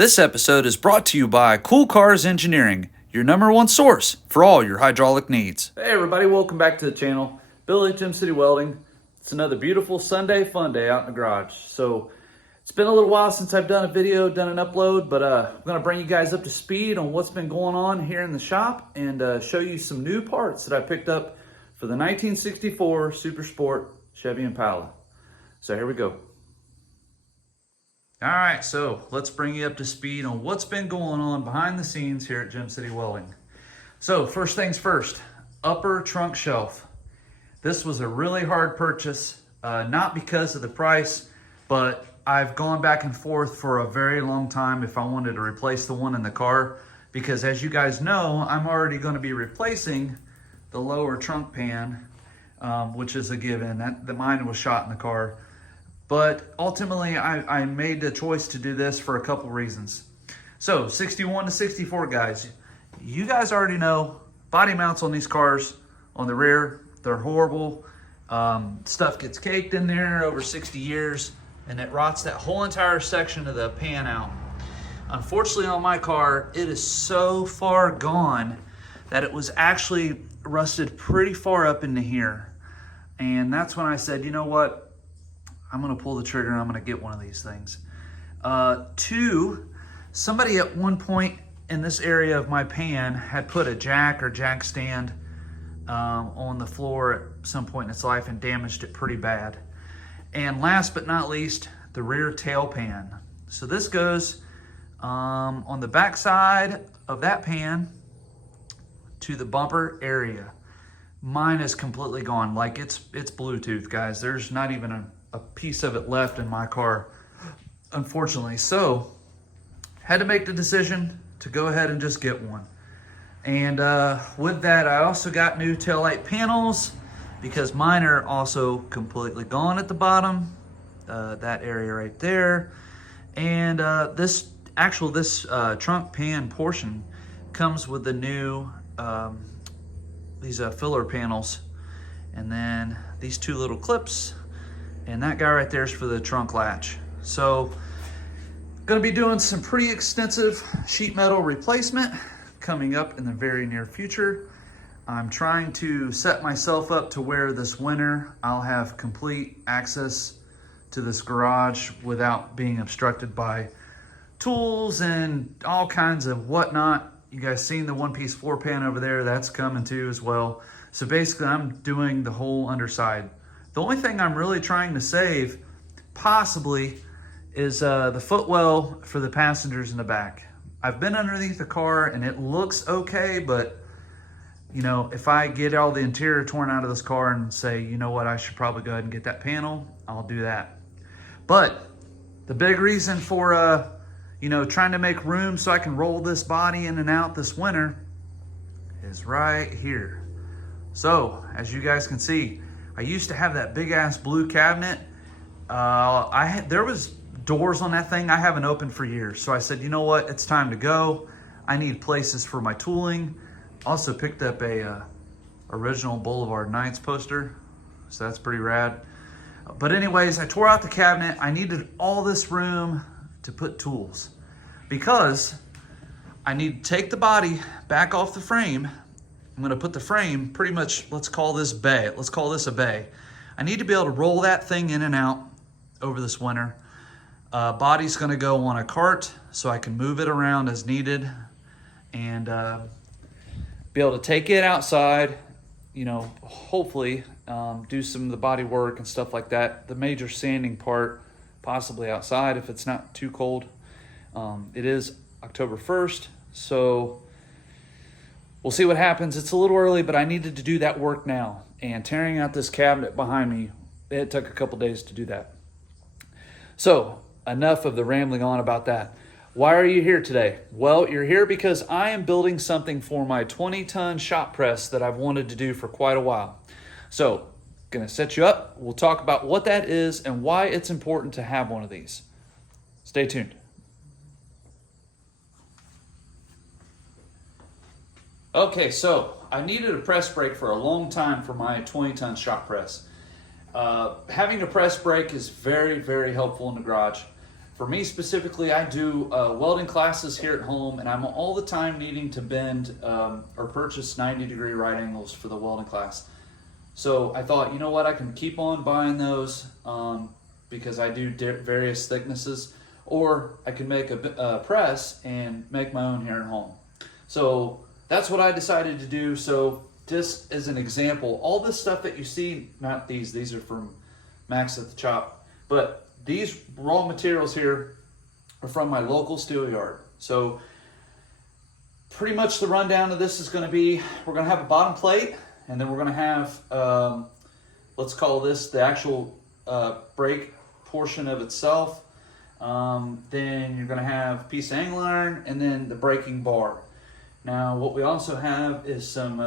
This episode is brought to you by Cool Cars Engineering, your #1 source for all your hydraulic needs. Hey everybody, welcome back to the channel. Billy at Gym City Welding. It's another beautiful Sunday fun day out in the garage. So it's been a little while since I've done a video, done an upload, but I'm gonna bring you guys up to speed on what's been going on here in the shop and show you some new parts that I picked up for the 1964 Super Sport Chevy Impala. So here we go. All right, so let's bring you up to speed on what's been going on behind the scenes here at Gym City Welding. So first things first, upper trunk shelf. This was a really hard purchase, not because of the price, but I've gone back and forth for a very long time if I wanted to replace the one in the car, because as you guys know, I'm already going to be replacing the lower trunk pan, which is a given. That mine was shot in the car. But ultimately, I made the choice to do this for a couple reasons. So 61 to 64 guys, you guys already know body mounts on these cars on the rear, they're horrible. Stuff gets caked in there over 60 years and it rots that whole entire section of the pan out. Unfortunately on my car, it is so far gone that it was actually rusted pretty far up into here. And that's when I said, you know what? I'm gonna pull the trigger and I'm gonna get one of these things. Two, somebody at one point in this area of my pan had put a jack or jack stand on the floor at some point in its life and damaged it pretty bad. And last but not least, the rear tail pan. So this goes on the back side of that pan to the bumper area. Mine is completely gone, like it's Bluetooth, guys. There's not even a piece of it left in my car, unfortunately. So had to make the decision to go ahead and just get one. And with that, I also got new taillight panels because mine are also completely gone at the bottom, that area right there. And this trunk pan portion comes with the new these filler panels, and then these two little clips. And that guy right there is for the trunk latch. So gonna be doing some pretty extensive sheet metal replacement coming up in the very near future. I'm trying to set myself up to where this winter I'll have complete access to this garage without being obstructed by tools and all kinds of whatnot. You guys seen the one-piece floor pan over there? That's coming too as well. So basically I'm doing the whole underside. The only thing I'm really trying to save, possibly, is the footwell for the passengers in the back. I've been underneath the car and it looks okay, but you know, if I get all the interior torn out of this car and say, you know what, I should probably go ahead and get that panel, I'll do that. But the big reason for, you know, trying to make room so I can roll this body in and out this winter is right here. So, as you guys can see, I used to have that big ass blue cabinet. There was doors on that thing I haven't opened for years. So I said, you know what? It's time to go. I need places for my tooling. Also picked up a original Boulevard Nights poster. So that's pretty rad. But anyways, I tore out the cabinet. I needed all this room to put tools because I need to take the body back off the frame. I'm gonna put the frame pretty much, let's call this bay. Let's call this a bay. I need to be able to roll that thing in and out over this winter. Body's gonna go on a cart so I can move it around as needed and be able to take it outside, you know, hopefully do some of the body work and stuff like that. The major sanding part, possibly outside if it's not too cold. It is October 1st, so we'll see what happens. It's a little early, but I needed to do that work now. And tearing out this cabinet behind me, it took a couple days to do that. So enough of the rambling on about that. Why are you here today? Well, you're here because I am building something for my 20-ton shop press that I've wanted to do for quite a while. So gonna set you up. We'll talk about what that is and why it's important to have one of these. Stay tuned. Okay, so I needed a press brake for a long time for my 20-ton shop press. Having a press brake is very, very helpful in the garage. For me specifically, I do welding classes here at home, and I'm all the time needing to bend or purchase 90-degree right angles for the welding class. So I thought, you know what, I can keep on buying those because I do various thicknesses, or I can make a press and make my own here at home. So that's what I decided to do. So just as an example, all this stuff that you see, not these are from Max at the Chop, but these raw materials here are from my local steel yard. So pretty much the rundown of this is going to be, we're going to have a bottom plate, and then we're going to have, let's call this the actual brake portion of itself. Then you're going to have a piece of angle iron, and then the braking bar. Now what we also have is some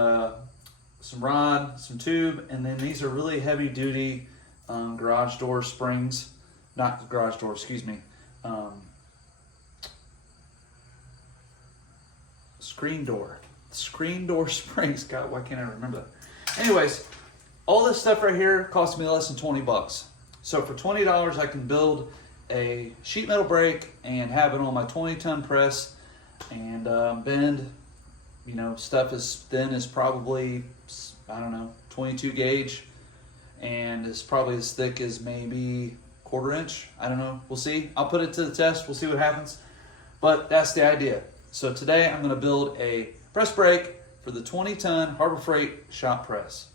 rod, some tube, and then these are really heavy duty garage door springs. Not garage door, excuse me. Screen door springs. God, why can't I remember that? Anyways, all this stuff right here cost me less than 20 bucks. So for $20, I can build a sheet metal brake and have it on my 20-ton press and bend, you know, stuff as thin as probably, I don't know, 22 gauge, and it's probably as thick as maybe quarter inch. I don't know. We'll see. I'll put it to the test. We'll see what happens. But that's the idea. So today I'm going to build a press brake for the 20-ton Harbor Freight shop press.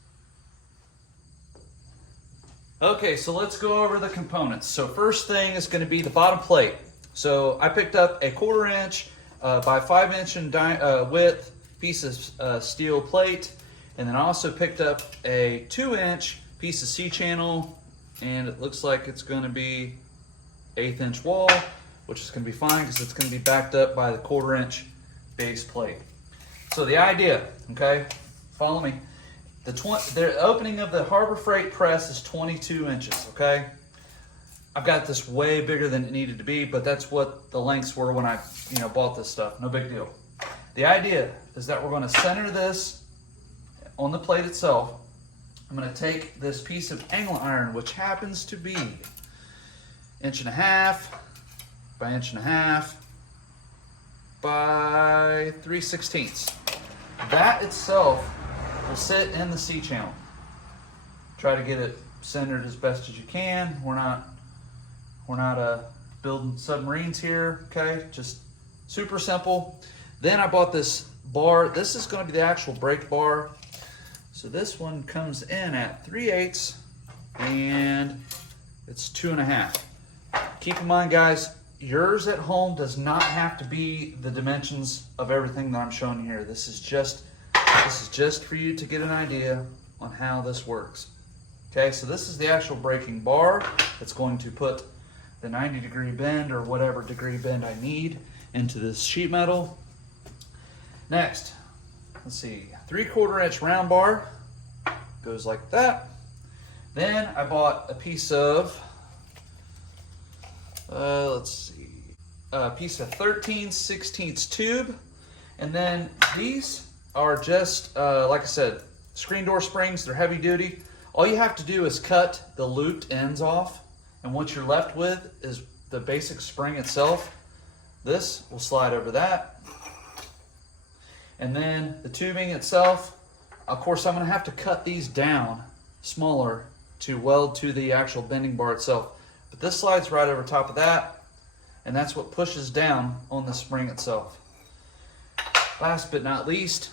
Okay, so let's go over the components. So first thing is going to be the bottom plate. So I picked up a 1/4 inch by 5 inch in width piece of steel plate, and then I also picked up a 2 inch piece of C-channel, and it looks like it's going to be 1/8 inch wall, which is going to be fine because it's going to be backed up by the 1/4 inch base plate. So the idea, okay, follow me. The opening of the Harbor Freight press is 22 inches, okay? I've got this way bigger than it needed to be, but that's what the lengths were when I, bought this stuff. No big deal. The idea is that we're going to center this on the plate itself. I'm going to take this piece of angle iron, which happens to be 1.5 inches by 1.5 inches by 3/16. That itself will sit in the C-channel. Try to get it centered as best as you can. We're not building submarines here, okay? Just super simple. Then I bought this bar. This is going to be the actual brake bar. So this one comes in at 3/8 and it's 2.5. Keep in mind, guys, yours at home does not have to be the dimensions of everything that I'm showing you here. This is just for you to get an idea on how this works. Okay, so this is the actual braking bar that's going to put the 90-degree bend or whatever degree bend I need into this sheet metal. Next, let's see, 3/4 inch round bar goes like that. Then I bought a piece of, a piece of 13/16 tube, and then these are just, like I said, screen door springs. They're heavy duty. All you have to do is cut the looped ends off, and what you're left with is the basic spring itself. This will slide over that. And then the tubing itself, of course, I'm going to have to cut these down smaller to weld to the actual bending bar itself. But this slides right over top of that, and that's what pushes down on the spring itself. Last but not least,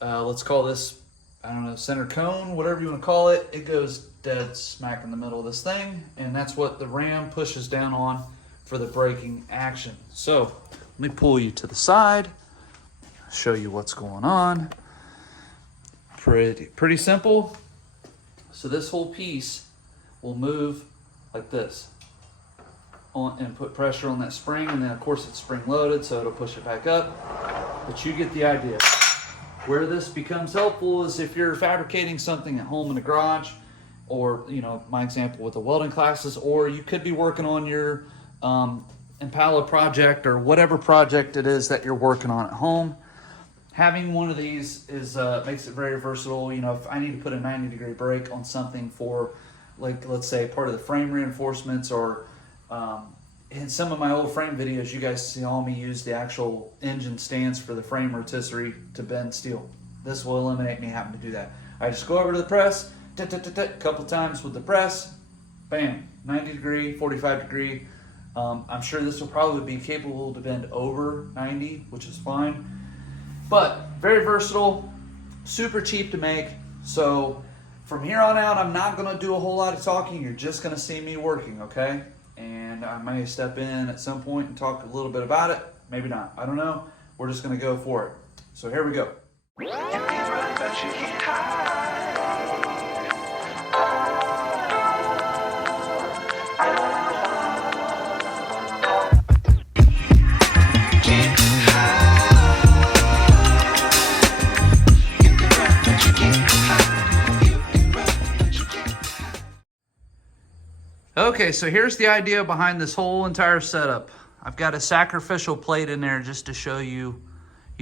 let's call this, I don't know, center cone, whatever you want to call it. It goes dead smack in the middle of this thing, and that's what the ram pushes down on for the braking action. So let me pull you to the side, show you what's going on. Pretty simple. So this whole piece will move like this on and put pressure on that spring, and then of course it's spring loaded, so it'll push it back up. But you get the idea. Where this becomes helpful is if you're fabricating something at home in the garage, or my example with the welding classes, or you could be working on your Impala project or whatever project it is that you're working on at home. Having one of these is makes it very versatile. If I need to put a 90-degree brake on something for, like, let's say part of the frame reinforcements, or in some of my old frame videos, you guys saw me use the actual engine stands for the frame rotisserie to bend steel. This will eliminate me having to do that. I just go over to the press, a couple times with the press, bam, 90 degree, 45 degree. I'm sure this will probably be capable to bend over 90, which is fine. But very versatile, super cheap to make. So from here on out, I'm not gonna do a whole lot of talking. You're just gonna see me working, okay? And I may step in at some point and talk a little bit about it. Maybe not, I don't know. We're just gonna go for it. So here we go. Okay, so here's the idea behind this whole entire setup. I've got a sacrificial plate in there just to show you,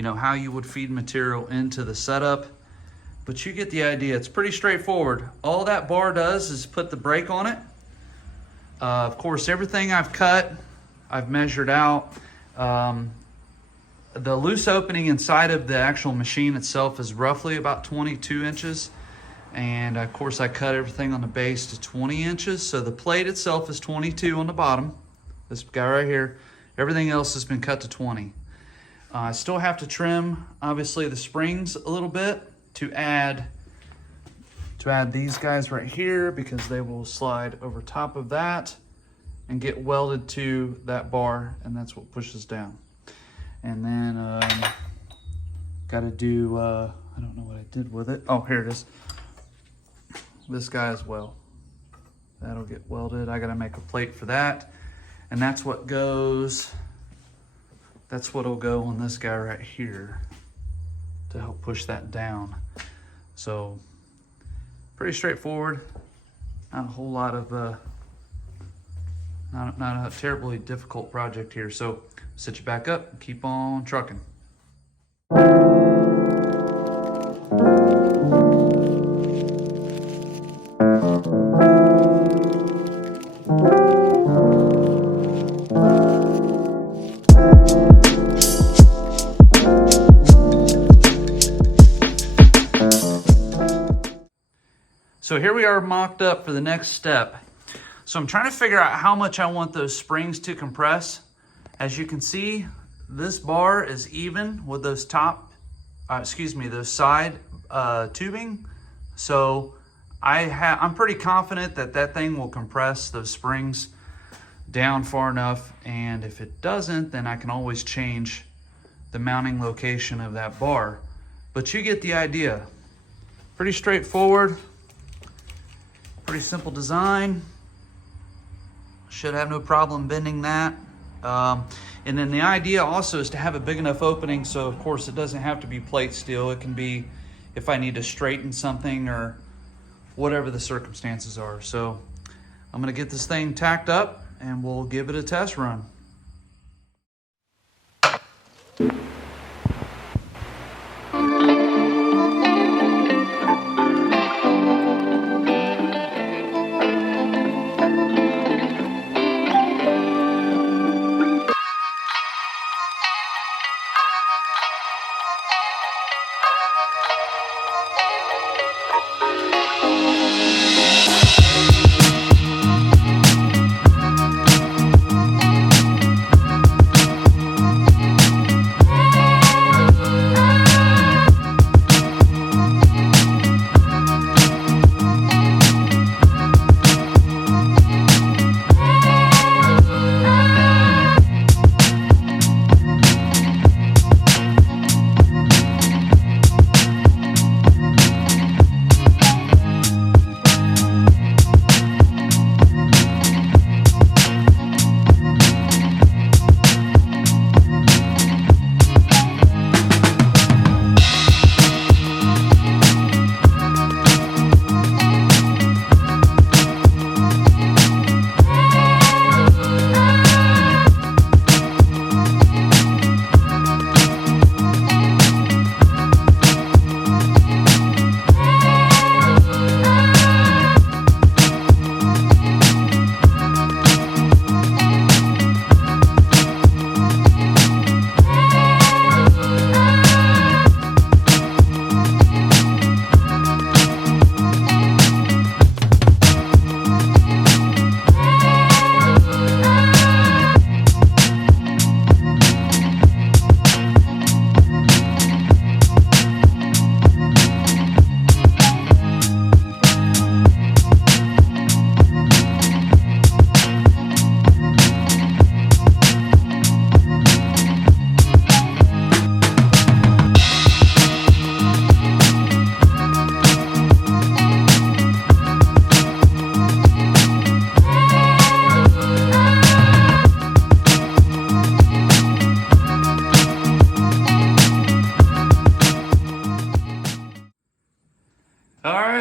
how you would feed material into the setup. But you get the idea. It's pretty straightforward. All that bar does is put the brake on it. Of course, everything I've cut, I've measured out. The loose opening inside of the actual machine itself is roughly about 22 inches. And of course I cut everything on the base to 20 inches. So the plate itself is 22 on the bottom. This guy right here. Everything else has been cut to 20. I still have to trim, obviously, the springs a little bit to add these guys right here, because they will slide over top of that and get welded to that bar, and that's what pushes down. And then got to do, I don't know what I did with it. Oh, here it is. This guy as well. That'll get welded. I gotta make a plate for that. And that's what'll go on this guy right here to help push that down. So pretty straightforward. Not a whole lot of, not a terribly difficult project here. So sit you back up and keep on trucking. So here we are mocked up for the next step. So I'm trying to figure out how much I want those springs to compress. As you can see, this bar is even with those those side tubing. So I'm pretty confident that that thing will compress those springs down far enough. And if it doesn't, then I can always change the mounting location of that bar. But you get the idea. Pretty straightforward. Pretty simple design. Should have no problem bending that. And then the idea also is to have a big enough opening, so of course it doesn't have to be plate steel. It can be if I need to straighten something or whatever the circumstances are. So I'm gonna get this thing tacked up and we'll give it a test run.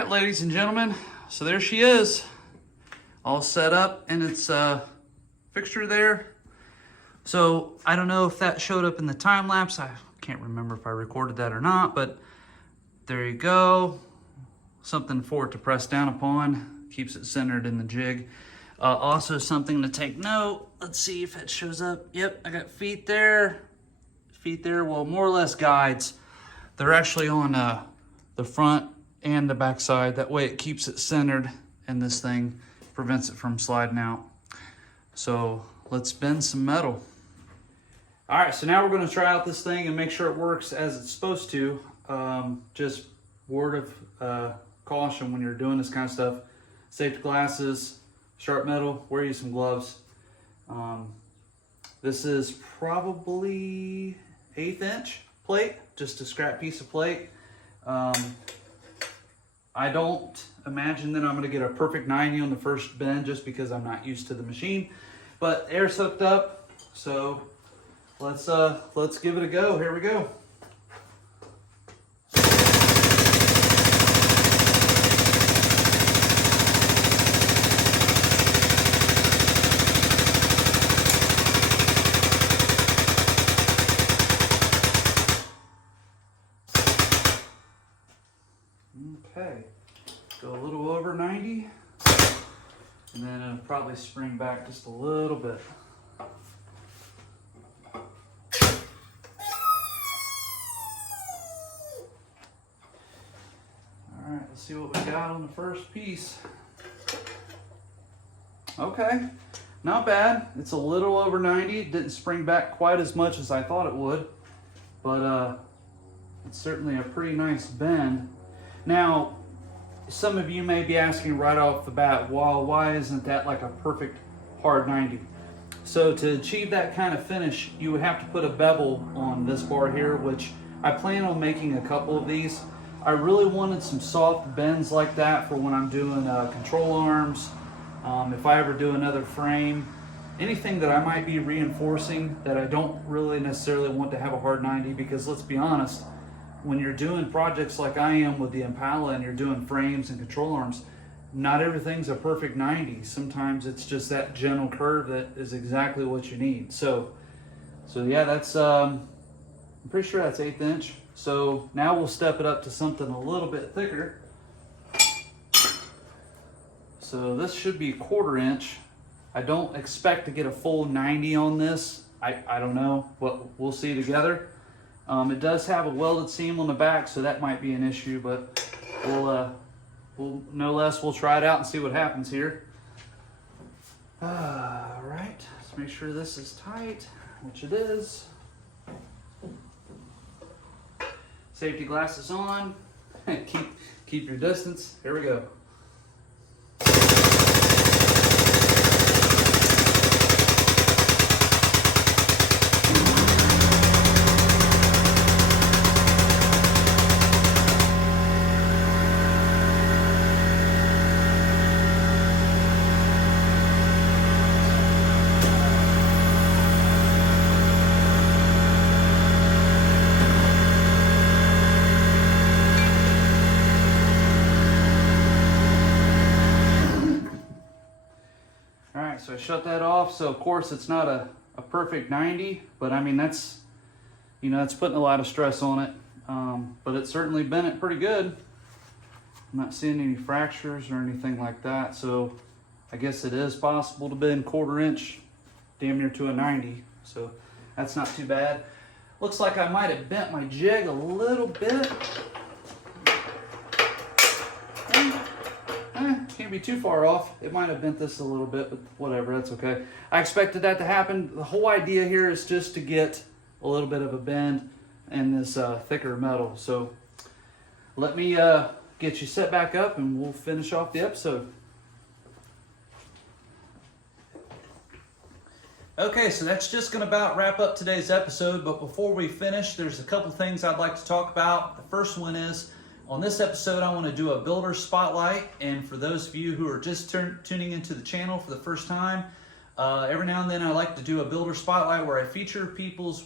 right, ladies and gentlemen, so there she is, all set up in its fixture there. So I don't know if that showed up in the time lapse. I can't remember if I recorded that or not, but there you go. Something for it to press down upon, keeps it centered in the jig. Also something to take note. Let's see if it shows up. Yep, I got feet there. Feet there, well, more or less guides. They're actually on the front and the back side. That way it keeps it centered and this thing prevents it from sliding out. So let's bend some metal. All right, so now we're gonna try out this thing and make sure it works as it's supposed to. Just word of caution when you're doing this kind of stuff. Safety glasses, sharp metal, wear you some gloves. This is probably 1/8 inch plate, just a scrap piece of plate. I don't imagine that I'm gonna get a perfect 90 on the first bend just because I'm not used to the machine, but air's hooked up, so let's give it a go. Here we go. Okay, go a little over 90, and then it'll probably spring back just a little bit. All right, let's see what we got on the first piece. Okay, not bad. It's a little over 90. It didn't spring back quite as much as I thought it would, but it's certainly a pretty nice bend. Now, some of you may be asking right off the bat, well, why isn't that like a perfect hard 90? So to achieve that kind of finish, you would have to put a bevel on this bar here, which I plan on making a couple of these. I really wanted some soft bends like that for when I'm doing control arms, if I ever do another frame, anything that I might be reinforcing that I don't really necessarily want to have a hard 90, because let's be honest, when you're doing projects like I am with the Impala and you're doing frames and control arms, not everything's a perfect 90. Sometimes it's just that gentle curve that is exactly what you need. So yeah, that's I'm pretty sure that's 1/8 inch. So now we'll step it up to something a little bit thicker. So this should be 1/4 inch. I don't expect to get a full 90 on this. I don't know, but we'll see together. It does have a welded seam on the back, so that might be an issue, but we'll no less, we'll try it out and see what happens here. All right, let's make sure this is tight, which it is. Safety glasses on. keep your distance. Here we go. So I shut that off. So of course it's not a perfect 90, but I mean, that's, you know, it's putting a lot of stress on it. But it certainly bent it pretty good. I'm not seeing any fractures or anything like that. So I guess it is possible to bend 1/4 inch damn near to a 90. So that's not too bad. Looks like I might have bent my jig a little bit. Can't be too far off. It might have bent this a little bit, but whatever, that's okay. I expected that to happen. The whole idea here is just to get a little bit of a bend in this thicker metal. So let me get you set back up and we'll finish off the episode. Okay, so that's just going to about wrap up today's episode, but before we finish, there's a couple things I'd like to talk about. The first one is, on this episode, I want to do a builder spotlight, and for those of you who are just tuning into the channel for the first time, every now and then I like to do a builder spotlight where I feature people's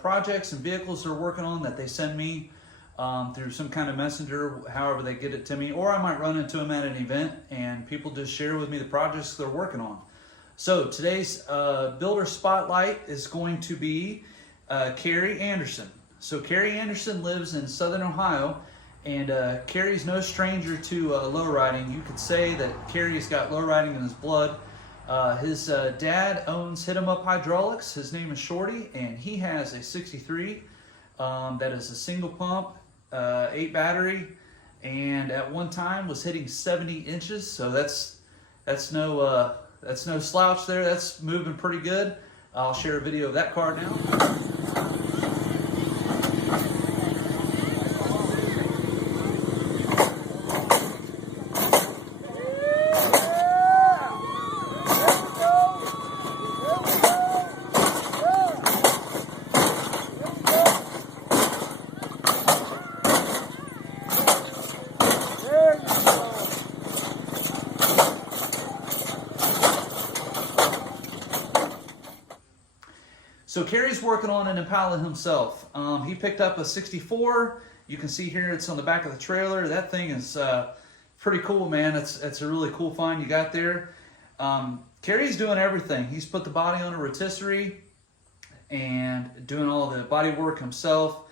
projects and vehicles they're working on that they send me. through some kind of messenger, however they get it to me, or I might run into them at an event and people just share with me the projects they're working on. So today's builder spotlight is going to be Carey Anderson. So Carey Anderson lives in Southern Ohio, and Carey's no stranger to lowriding. You could say that Carey's got lowriding in his blood. His dad owns Hit 'em Up Hydraulics. His name is Shorty, and he has a 63 that is a single pump, 8 battery, and at one time was hitting 70 inches. So that's no slouch there. That's moving pretty good. I'll share a video of that car now. So Carey's working on an Impala himself. He picked up a 64. You can see here it's on the back of the trailer. That thing is pretty cool, man. It's a really cool find you got there. Carey's doing everything. He's put the body on a rotisserie and doing all the body work himself.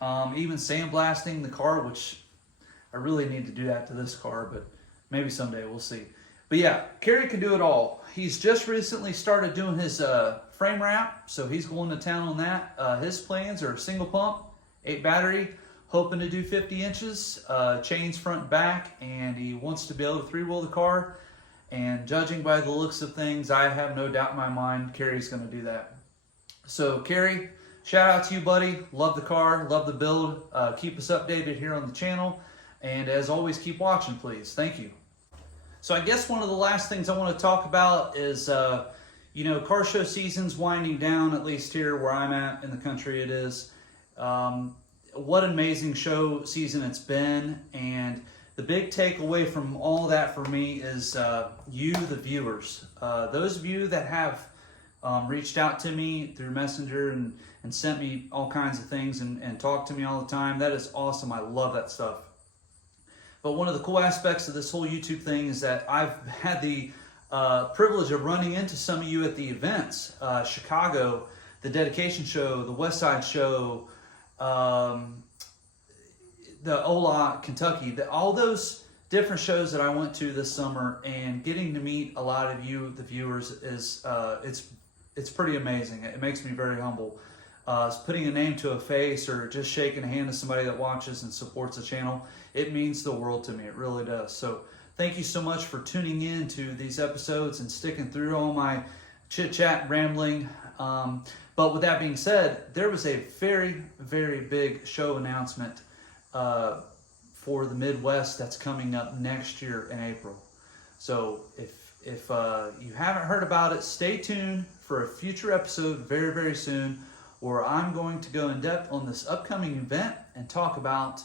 Even sandblasting the car, which I really need to do that to this car, but maybe someday, we'll see. But yeah, Carey can do it all. He's just recently started doing his frame wrap, so he's going to town on that. His plans are single pump, 8 battery, hoping to do 50 inches, chains front and back, and he wants to be able to 3-wheel the car. And judging by the looks of things, I have no doubt in my mind Carey's going to do that. So Carey, shout out to you, buddy. Love the car, love the build. Keep us updated here on the channel, and as always, keep watching, please. Thank you. So I guess one of the last things I want to talk about is, car show season's winding down, at least here where I'm at in the country it is. What an amazing show season it's been, and the big takeaway from all that for me is you, the viewers. Those of you that have reached out to me through Messenger and sent me all kinds of things and talked to me all the time, that is awesome. I love that stuff. But one of the cool aspects of this whole YouTube thing is that I've had the privilege of running into some of you at the events. Chicago, the dedication show, the West Side show, the Ola, Kentucky, all those different shows that I went to this summer, and getting to meet a lot of you, the viewers, is it's pretty amazing. It makes me very humble. Putting a name to a face or just shaking a hand to somebody that watches and supports the channel, it means the world to me. It really does. So thank you so much for tuning in to these episodes and sticking through all my chit-chat and rambling. But with that being said, there was a very, very big show announcement for the Midwest that's coming up next year in April. So if you haven't heard about it, stay tuned for a future episode very, very soon, where I'm going to go in depth on this upcoming event and talk about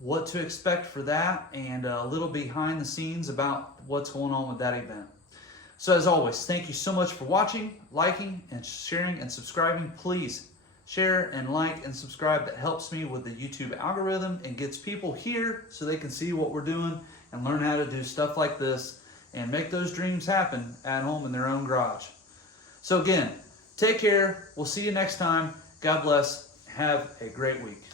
what to expect for that, and a little behind the scenes about what's going on with that event. So as always, thank you so much for watching, liking, and sharing, and subscribing. Please share and like and subscribe. That helps me with the YouTube algorithm and gets people here so they can see what we're doing and learn how to do stuff like this and make those dreams happen at home in their own garage. So again, take care. We'll see you next time. God bless. Have a great week.